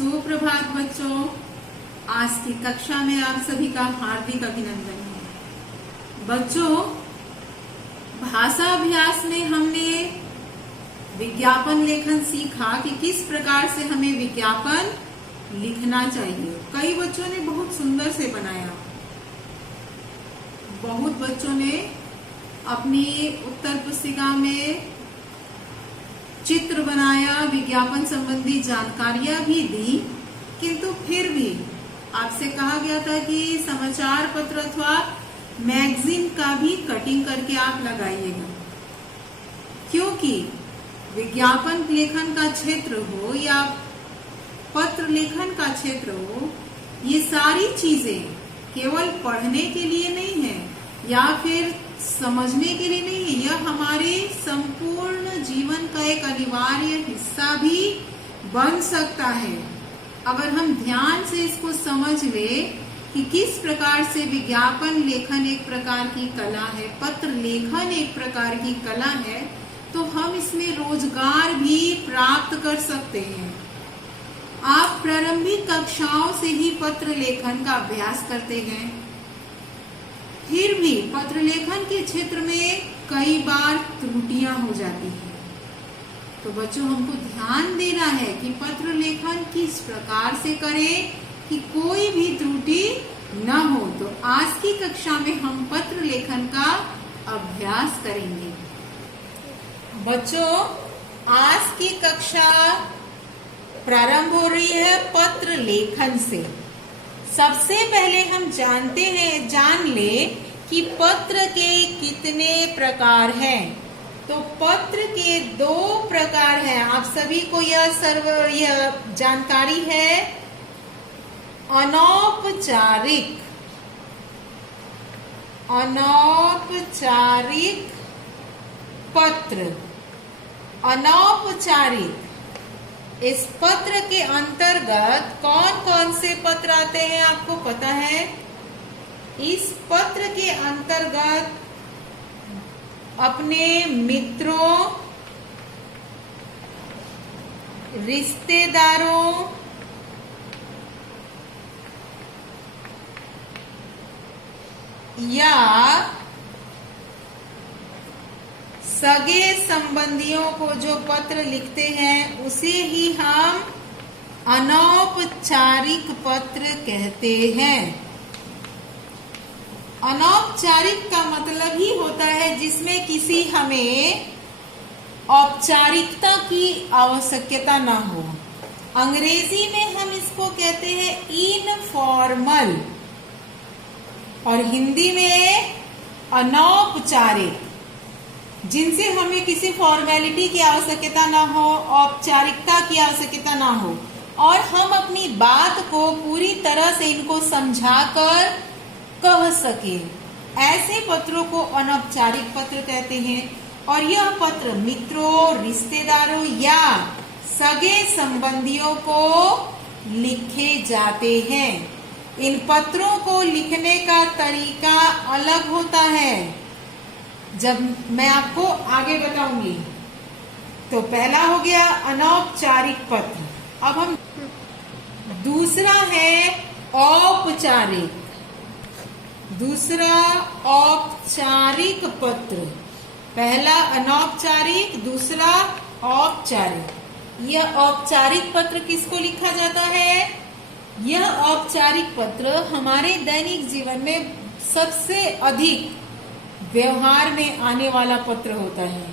सुप्रभात बच्चों, आज की कक्षा में आप सभी का हार्दिक अभिनंदन है। बच्चों, भाषा अभ्यास में हमने विज्ञापन लेखन सीखा कि किस प्रकार से हमें विज्ञापन लिखना चाहिए। कई बच्चों ने बहुत सुंदर से बनाया। बहुत बच्चों ने अपनी उत्तर पुस्तिका में चित्र बनाया, विज्ञापन संबंधी जानकारियां भी दी, किंतु फिर भी आपसे कहा गया था कि समाचार पत्र अथवा मैगजीन का भी कटिंग करके आप लगाइएगा, क्योंकि विज्ञापन लेखन का क्षेत्र हो या पत्र लेखन का क्षेत्र हो, ये सारी चीजें केवल पढ़ने के लिए नहीं है या फिर समझने के लिए नहीं है, यह हमारे संपूर्ण जीवन का एक अनिवार्य हिस्सा भी बन सकता है अगर हम ध्यान से इसको समझ ले कि किस प्रकार से विज्ञापन लेखन एक प्रकार की कला है, पत्र लेखन एक प्रकार की कला है, तो हम इसमें रोजगार भी प्राप्त कर सकते हैं। आप प्रारंभिक कक्षाओं से ही पत्र लेखन का अभ्यास करते हैं, फिर भी पत्र लेखन के क्षेत्र में कई बार त्रुटियां हो जाती हैं। तो बच्चों, हमको ध्यान देना है कि पत्र लेखन किस प्रकार से करें कि कोई भी त्रुटि न हो। तो आज की कक्षा में हम पत्र लेखन का अभ्यास करेंगे। बच्चों, आज की कक्षा प्रारंभ हो रही है पत्र लेखन से। सबसे पहले हम जान ले कि पत्र के कितने प्रकार हैं। तो पत्र के 2 प्रकार हैं। आप सभी को यह जानकारी है। अनौपचारिक पत्र। अनौपचारिक, इस पत्र के अंतर्गत कौन कौन से पत्र आते हैं आपको पता है? इस पत्र के अंतर्गत अपने मित्रों, रिश्तेदारों, या सगे संबंधियों को जो पत्र लिखते हैं उसे ही हम अनौपचारिक पत्र कहते हैं। अनौपचारिक का मतलब ही होता है जिसमें किसी हमें औपचारिकता की आवश्यकता ना हो। अंग्रेजी में हम इसको कहते हैं इनफॉर्मल और हिंदी में अनौपचारिक, जिनसे हमें किसी फॉर्मेलिटी की आवश्यकता ना हो, औपचारिकता की आवश्यकता ना हो, और हम अपनी बात को पूरी तरह से इनको समझाकर कह सके। ऐसे पत्रों को अनौपचारिक पत्र कहते हैं। और यह पत्र मित्रों, रिश्तेदारों या सगे संबंधियों को लिखे जाते हैं। इन पत्रों को लिखने का तरीका अलग होता है, जब मैं आपको आगे बताऊंगी। तो पहला हो गया अनौपचारिक पत्र। अब हम दूसरा है औपचारिक। दूसरा औपचारिक पत्र। पहला अनौपचारिक, दूसरा औपचारिक। यह औपचारिक पत्र किसको लिखा जाता है? यह औपचारिक पत्र हमारे दैनिक जीवन में सबसे अधिक व्यवहार में आने वाला पत्र होता है।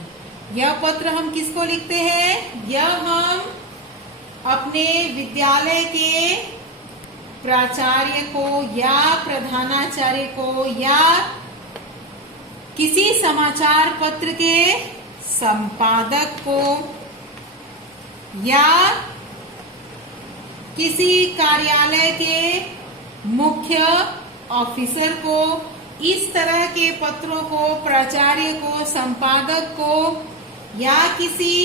यह पत्र हम किसको लिखते हैं? यह हम अपने विद्यालय के प्राचार्य को या प्रधानाचार्य को या किसी समाचार पत्र के संपादक को या किसी कार्यालय के मुख्य ऑफिसर को, इस तरह के पत्रों को प्राचार्य को, संपादक को या किसी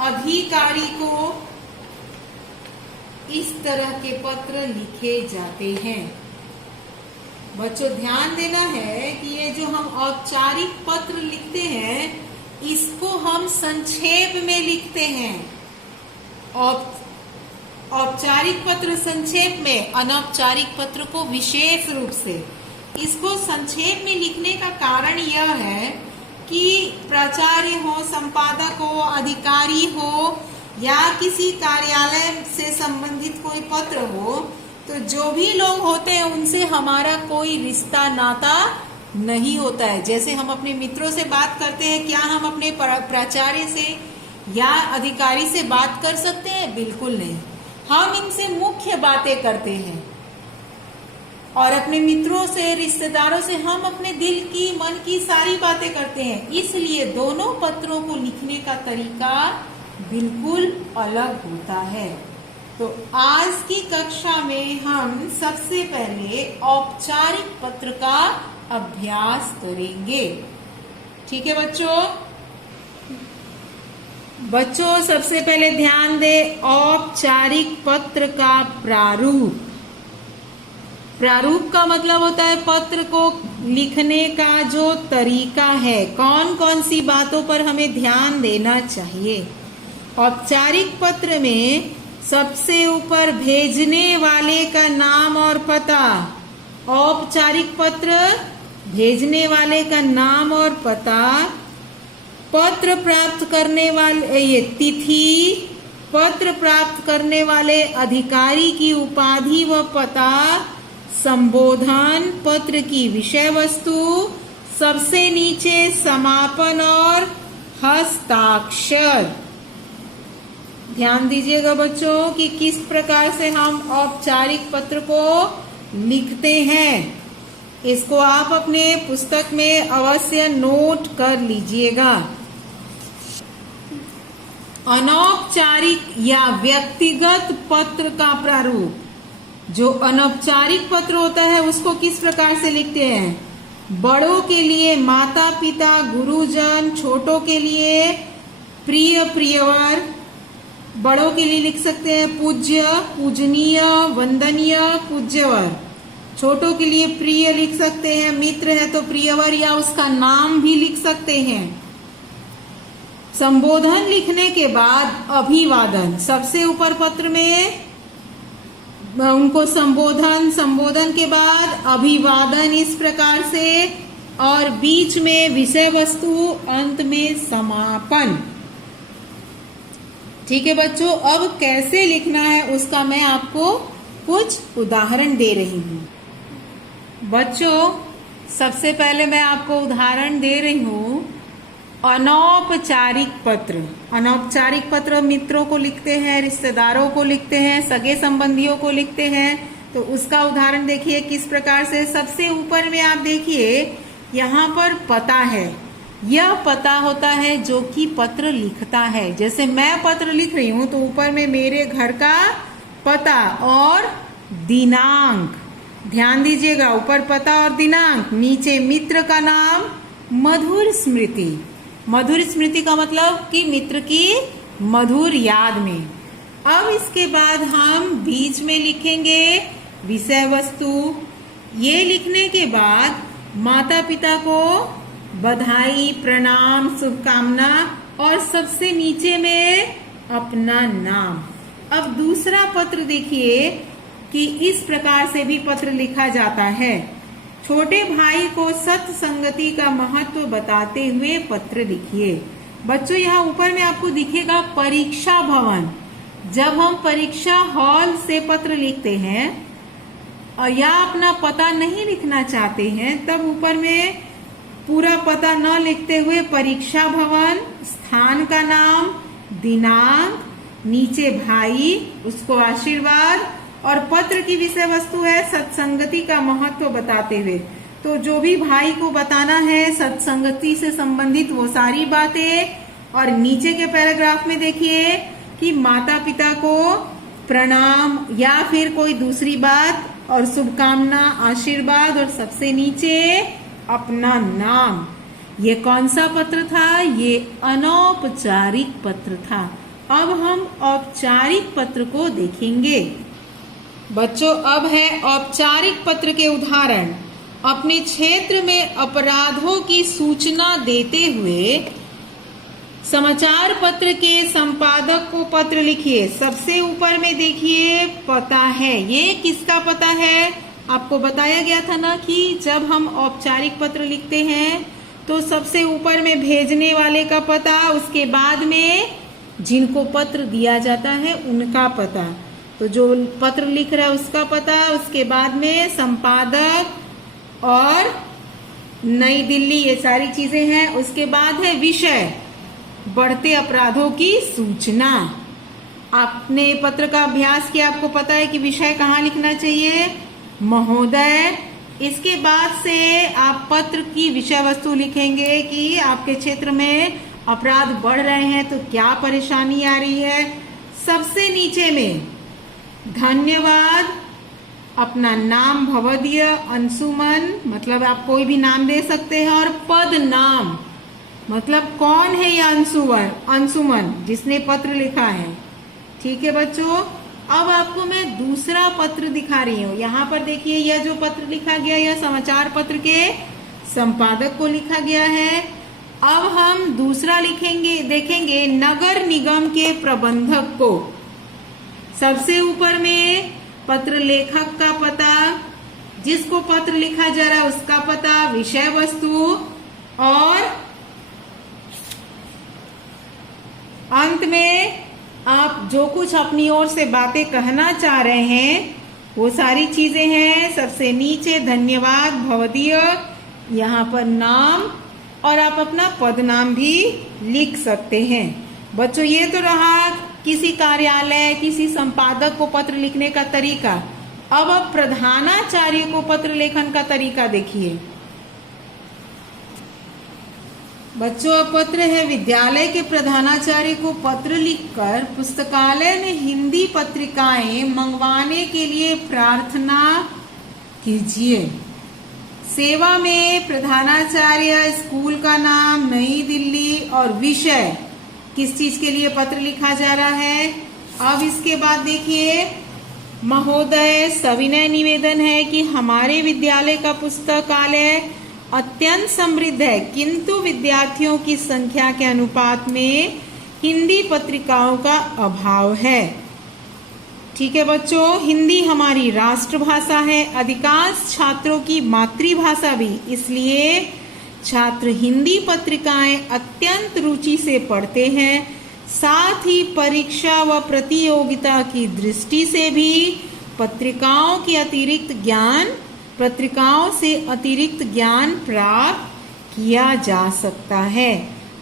अधिकारी को इस तरह के पत्र लिखे जाते हैं। बच्चों, ध्यान देना है कि ये जो हम औपचारिक पत्र लिखते हैं, इसको हम संक्षेप में लिखते हैं। औपचारिक पत्र संक्षेप में, अनौपचारिक पत्र को विशेष रूप से। इसको संक्षेप में लिखने का कारण यह है कि प्राचार्य हो, संपादक हो, अधिकारी हो या किसी कार्यालय से संबंधित कोई पत्र हो, तो जो भी लोग होते हैं उनसे हमारा कोई रिश्ता नाता नहीं होता है। जैसे हम अपने मित्रों से बात करते हैं, क्या हम अपने प्राचार्य से या अधिकारी से बात कर सकते हैं? बिल्कुल नहीं। हम इनसे मुख्य बातें करते हैं और अपने मित्रों से, रिश्तेदारों से हम अपने दिल की, मन की सारी बातें करते हैं। इसलिए दोनों पत्रों को लिखने का तरीका बिल्कुल अलग होता है। तो आज की कक्षा में हम सबसे पहले औपचारिक पत्र का अभ्यास करेंगे। ठीक है बच्चों, सबसे पहले ध्यान दें, औपचारिक पत्र का प्रारूप। प्रारूप का मतलब होता है पत्र को लिखने का जो तरीका है, कौन कौन सी बातों पर हमें ध्यान देना चाहिए। औपचारिक पत्र में सबसे ऊपर भेजने वाले का नाम और पता। औपचारिक पत्र, भेजने वाले का नाम और पता, पत्र प्राप्त करने वाले ये तिथि, पत्र प्राप्त करने वाले अधिकारी की उपाधि व पता, संबोधन, पत्र की विषय वस्तु, सबसे नीचे समापन और हस्ताक्षर। ध्यान दीजिएगा बच्चों कि किस प्रकार से हम औपचारिक पत्र को लिखते हैं। इसको आप अपने पुस्तक में अवश्य नोट कर लीजिएगा। अनौपचारिक या व्यक्तिगत पत्र का प्रारूप। जो अनौपचारिक पत्र होता है उसको किस प्रकार से लिखते हैं? बड़ों के लिए माता पिता, गुरुजन, छोटों के लिए प्रिय, प्रियवर। बड़ों के लिए लिख सकते हैं पूज्य, पूजनीय, वंदनीय, पूज्यवर। छोटों के लिए प्रिय लिख सकते हैं, मित्र है तो प्रियवर या उसका नाम भी लिख सकते हैं। संबोधन लिखने के बाद अभिवादन, सबसे ऊपर पत्र में उनको संबोधन के बाद अभिवादन इस प्रकार से, और बीच में विषय वस्तु, अंत में समापन। ठीक है बच्चों, अब कैसे लिखना है उसका मैं आपको कुछ उदाहरण दे रही हूँ। बच्चों, सबसे पहले मैं आपको उदाहरण दे रही हूँ अनौपचारिक पत्र। अनौपचारिक पत्र मित्रों को लिखते हैं, रिश्तेदारों को लिखते हैं, सगे संबंधियों को लिखते हैं। तो उसका उदाहरण देखिए किस प्रकार से। सबसे ऊपर में आप देखिए यहाँ पर पता है। यह पता होता है जो कि पत्र लिखता है। जैसे मैं पत्र लिख रही हूँ तो ऊपर में मेरे घर का पता और दिनांक। ध्यान दीजिएगा, ऊपर पता और दिनांक, नीचे मित्र का नाम, मधुर स्मृति। मधुर स्मृति का मतलब कि मित्र की मधुर याद में। अब इसके बाद हम बीच में लिखेंगे विषय वस्तु। ये लिखने के बाद माता पिता को बधाई, प्रणाम, शुभकामना, और सबसे नीचे में अपना नाम। अब दूसरा पत्र देखिए कि इस प्रकार से भी पत्र लिखा जाता है। छोटे भाई को सत्संगति का महत्व बताते हुए पत्र लिखिए। बच्चों, यहाँ ऊपर में आपको दिखेगा परीक्षा भवन। जब हम परीक्षा हॉल से पत्र लिखते हैं या अपना पता नहीं लिखना चाहते हैं, तब ऊपर में पूरा पता न लिखते हुए परीक्षा भवन, स्थान का नाम, दिनांक, नीचे भाई, उसको आशीर्वाद, और पत्र की विषय वस्तु है सत्संगति का महत्व बताते हुए। तो जो भी भाई को बताना है सत्संगति से संबंधित वो सारी बातें। और नीचे के पैराग्राफ में देखिए कि माता पिता को प्रणाम या फिर कोई दूसरी बात, और शुभकामना, आशीर्वाद, और सबसे नीचे अपना नाम। ये कौन सा पत्र था? ये अनौपचारिक पत्र था। अब हम औपचारिक पत्र को देखेंगे। बच्चों, अब है औपचारिक पत्र के उदाहरण। अपने क्षेत्र में अपराधों की सूचना देते हुए समाचार पत्र के संपादक को पत्र लिखिए। सबसे ऊपर में देखिए पता है, ये किसका पता है? आपको बताया गया था ना कि जब हम औपचारिक पत्र लिखते हैं तो सबसे ऊपर में भेजने वाले का पता, उसके बाद में जिनको पत्र दिया जाता है उनका पता। तो जो पत्र लिख रहा है उसका पता, उसके बाद में संपादक और नई दिल्ली, ये सारी चीजें हैं। उसके बाद है विषय, बढ़ते अपराधों की सूचना। आपने पत्र का अभ्यास किया, आपको पता है कि विषय कहाँ लिखना चाहिए, महोदय। इसके बाद से आप पत्र की विषय वस्तु लिखेंगे कि आपके क्षेत्र में अपराध बढ़ रहे हैं तो क्या परेशानी आ रही है। सबसे नीचे में धन्यवाद, अपना नाम भवदीय, अंशुमन मतलब आप कोई भी नाम दे सकते हैं, और पद नाम मतलब कौन है ये अंशुमन जिसने पत्र लिखा है। ठीक है बच्चों, अब आपको मैं दूसरा पत्र दिखा रही हूँ। यहाँ पर देखिए यह जो पत्र लिखा गया, यह समाचार पत्र के संपादक को लिखा गया है। अब हम दूसरा देखेंगे नगर निगम के प्रबंधक को। सबसे ऊपर में पत्र लेखक का पता, जिसको पत्र लिखा जा रहा है उसका पता, विषय वस्तु, और अंत में आप जो कुछ अपनी ओर से बातें कहना चाह रहे हैं वो सारी चीजें हैं। सबसे नीचे धन्यवाद भवदीय, यहाँ पर नाम, और आप अपना पद नाम भी लिख सकते हैं। बच्चों ये तो रहा किसी कार्यालय, किसी संपादक को पत्र लिखने का तरीका। अब आप प्रधानाचार्य को पत्र लेखन का तरीका देखिए। बच्चों अब पत्र है, विद्यालय के प्रधानाचार्य को पत्र लिखकर पुस्तकालय में हिंदी पत्रिकाएं मंगवाने के लिए प्रार्थना कीजिए। सेवा में प्रधानाचार्य, स्कूल का नाम, नई दिल्ली, और विषय किस चीज के लिए पत्र लिखा जा रहा है। अब इसके बाद देखिए महोदय, सविनय निवेदन है कि हमारे विद्यालय का पुस्तकालय अत्यंत समृद्ध है, किंतु विद्यार्थियों की संख्या के अनुपात में हिंदी पत्रिकाओं का अभाव है। ठीक है बच्चों, हिंदी हमारी राष्ट्रभाषा है, अधिकांश छात्रों की मातृभाषा भी, इसलिए छात्र हिंदी पत्रिकाएं अत्यंत रुचि से पढ़ते हैं। साथ ही परीक्षा व प्रतियोगिता की दृष्टि से भी पत्रिकाओं से अतिरिक्त ज्ञान प्राप्त किया जा सकता है।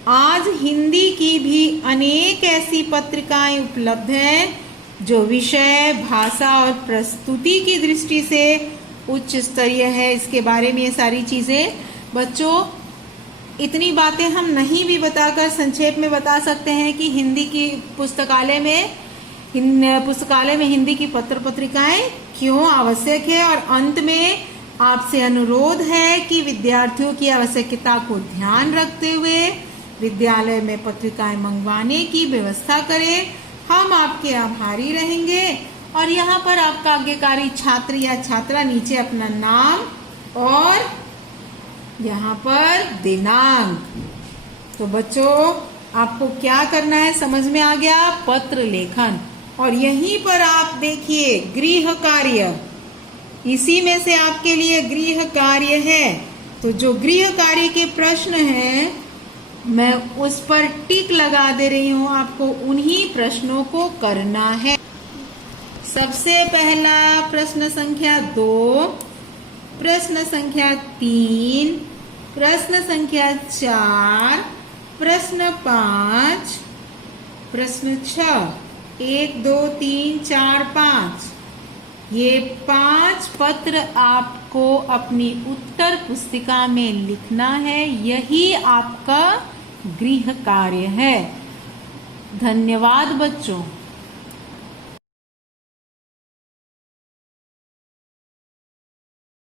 आज हिंदी की भी अनेक ऐसी पत्रिकाएं उपलब्ध हैं जो विषय, भाषा और प्रस्तुति की दृष्टि से उच्च स्तरीय है। इसके बारे में ये सारी चीजें बच्चों, इतनी बातें हम नहीं भी बताकर संक्षेप में बता सकते हैं कि हिंदी की पुस्तकालय में हिंदी की पत्र पत्रिकाएं क्यों आवश्यक है। और अंत में आपसे अनुरोध है कि विद्यार्थियों की आवश्यकता को ध्यान रखते हुए विद्यालय में पत्रिकाएं मंगवाने की व्यवस्था करें। हम आपके आभारी रहेंगे। और यहाँ पर आपका आज्ञाकारी छात्र या छात्रा नीचे अपना नाम और यहाँ पर दिनांक। तो बच्चों आपको क्या करना है समझ में आ गया, पत्र लेखन। और यहीं पर आप देखिए गृह कार्य, इसी में से आपके लिए गृह कार्य है। तो जो गृह कार्य के प्रश्न हैं मैं उस पर टिक लगा दे रही हूँ, आपको उन्हीं प्रश्नों को करना है। सबसे पहला प्रश्न संख्या 2, प्रश्न संख्या 3, प्रश्न संख्या 4, प्रश्न 5, प्रश्न 6, 1, 2, 3, 4, 5। ये 5 पत्र आपको अपनी उत्तर पुस्तिका में लिखना है। यही आपका गृह कार्य है। धन्यवाद बच्चों।